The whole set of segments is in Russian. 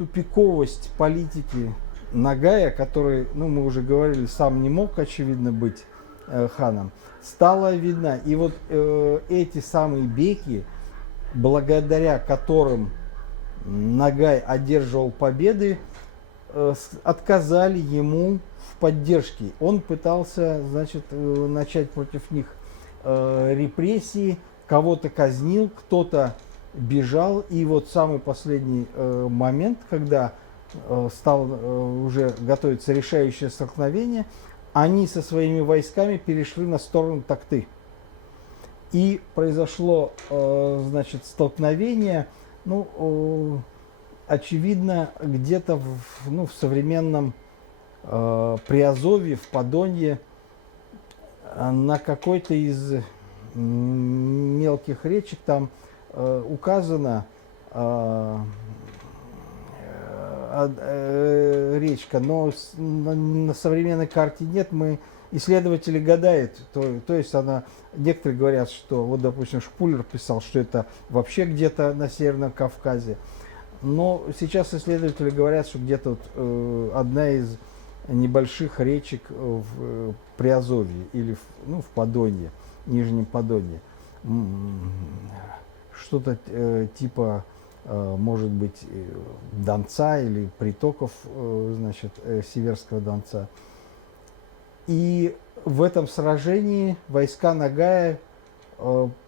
тупиковость политики Ногая, который, ну, мы уже говорили, сам не мог, очевидно, быть ханом, стала видна. И вот эти самые беки, благодаря которым Ногай одерживал победы, отказали ему в поддержке. Он пытался, значит, начать против них репрессии, кого-то казнил, кто-то бежал. И вот самый последний момент, когда стало уже готовиться решающее столкновение, они со своими войсками перешли на сторону Токты. И произошло, значит, столкновение, ну, очевидно, где-то в современном Приазовье, в Подонье, на какой-то из мелких речек там указана речка, но на современной карте нет. Исследователи гадают, то есть она, некоторые говорят, что, вот, допустим, Шпулер писал, что это вообще где-то на Северном Кавказе, но сейчас исследователи говорят, что где-то вот, одна из небольших речек в Приазовье или в Подонье, Нижнем Подонье, что-то типа, может быть, Донца или притоков, значит, Северского Донца. И в этом сражении войска Ногая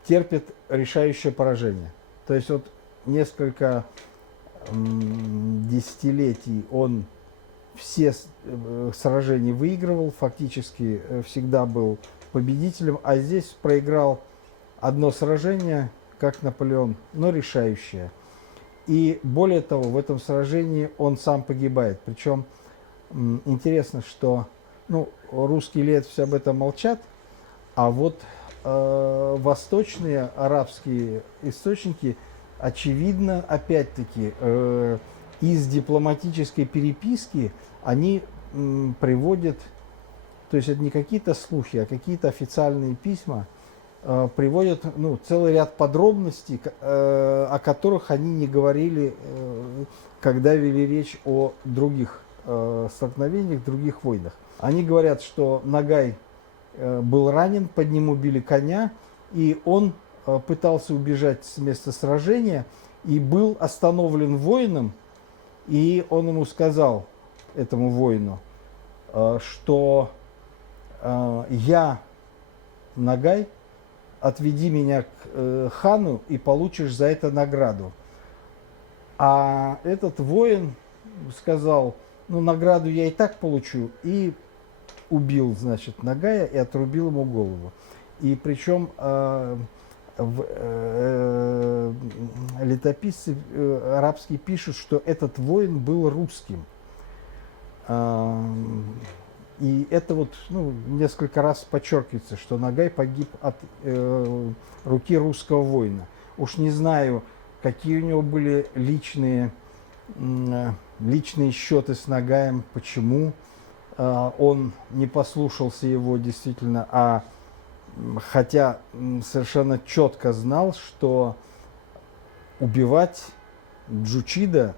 терпят решающее поражение. То есть вот несколько десятилетий он все сражения выигрывал, фактически всегда был победителем, а здесь проиграл одно сражение, как Наполеон, но решающее. И более того, в этом сражении он сам погибает. Причем интересно, что русские летописи об этом молчат, а вот восточные арабские источники, очевидно, опять-таки, из дипломатической переписки они приводят, то есть это не какие-то слухи, а какие-то официальные письма, приводят целый ряд подробностей, о которых они не говорили, когда вели речь о других столкновениях, других войнах. Они говорят, что Ногай был ранен, под ним убили коня, и он пытался убежать с места сражения и был остановлен воином, и он ему сказал, этому воину, что я Ногай, отведи меня к хану и получишь за это награду. А этот воин сказал, награду я и так получу, и убил, значит, Ногая и отрубил ему голову. И причем летописцы арабские пишут, что этот воин был русским. И это вот несколько раз подчеркивается, что Ногай погиб от руки русского воина. Уж не знаю, какие у него были личные счеты с Ногаем, почему он не послушался его действительно, хотя совершенно четко знал, что убивать Джучида,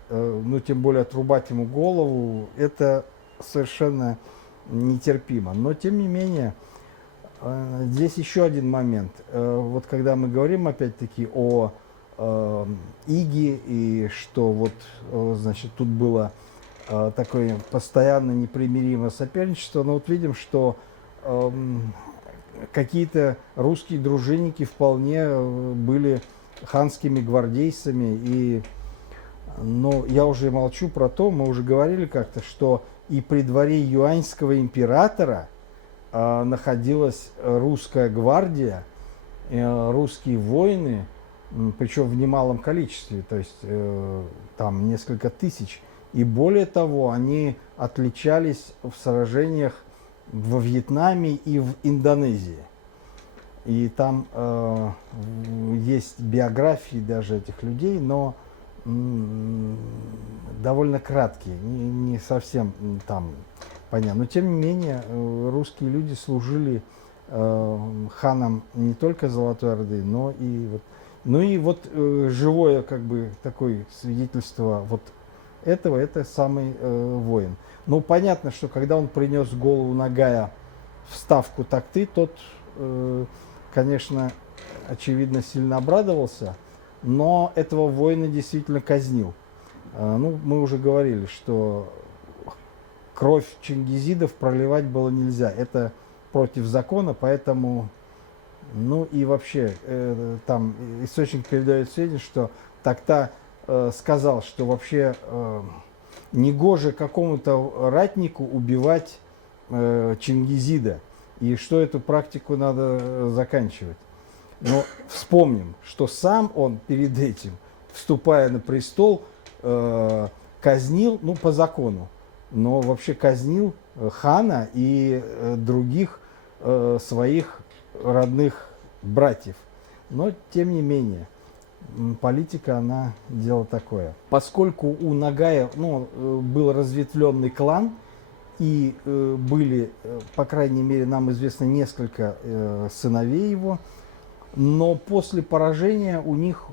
тем более отрубать ему голову, это совершенно нетерпимо. Но тем не менее, здесь еще один момент. Вот когда мы говорим опять-таки о Иге, и что вот, значит, тут было такое постоянно непримиримое соперничество, но вот видим, что какие-то русские дружинники вполне были ханскими гвардейцами. Но я уже молчу про то, мы уже говорили как-то, что и при дворе юаньского императора находилась русская гвардия, русские воины, причем в немалом количестве, то есть там несколько тысяч. И более того, они отличались в сражениях во Вьетнаме и в Индонезии. И там есть биографии даже этих людей, но довольно краткие, не совсем там понятно. Но тем не менее, русские люди служили ханам не только Золотой Орды, но и вот живое как бы такое свидетельство вот этого это самый воин. Ну, понятно, что когда он принес голову Нагая в ставку Токты, тот, конечно, очевидно, сильно обрадовался, но этого воина действительно казнил. Ну, мы уже говорили, что кровь чингизидов проливать было нельзя. Это против закона, поэтому, ну и вообще, там источник передает сведения, что Токта сказал, что вообще негоже какому-то ратнику убивать Чингизида, и что эту практику надо заканчивать. Но вспомним, что сам он перед этим, вступая на престол, казнил, ну, по закону, но вообще казнил хана и других своих родных братьев. Но, тем не менее, политика, она дело такое. Поскольку у Нагая, ну, был разветвленный клан, и были, по крайней мере, нам известно несколько сыновей его, но после поражения у них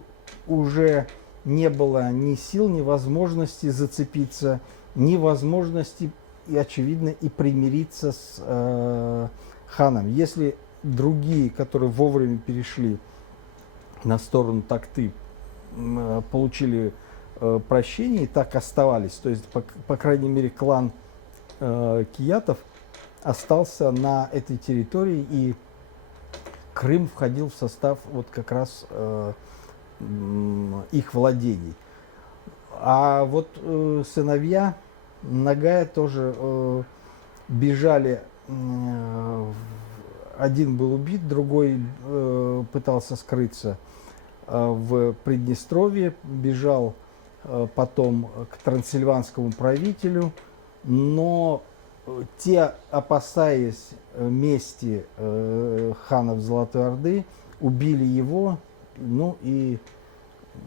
уже не было ни сил, ни возможности зацепиться, ни возможности, и, очевидно, и примириться с ханом. Если другие, которые вовремя перешли на сторону Токты, получили прощение и так оставались, то есть, по крайней мере, клан киятов остался на этой территории, и Крым входил в состав вот как раз их владений. А вот сыновья Нагая тоже бежали. Один был убит, другой пытался скрыться в Приднестровье, бежал потом к трансильванскому правителю, но те, опасаясь мести ханов Золотой Орды, убили его, ну и,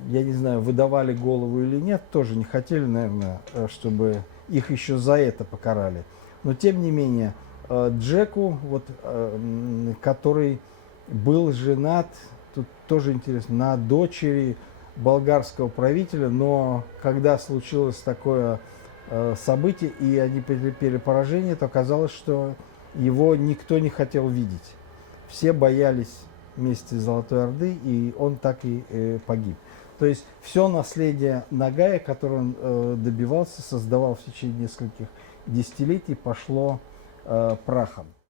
я не знаю, выдавали голову или нет, тоже не хотели, наверное, чтобы их еще за это покарали. Но, тем не менее, Джеку, вот, который был женат, тут тоже интересно, на дочери болгарского правителя, но когда случилось такое событие, и они потерпели поражение, то оказалось, что его никто не хотел видеть. Все боялись мести Золотой Орды, и он так и погиб. То есть все наследие Нагая, которое он добивался, создавал в течение нескольких десятилетий, пошло прахом.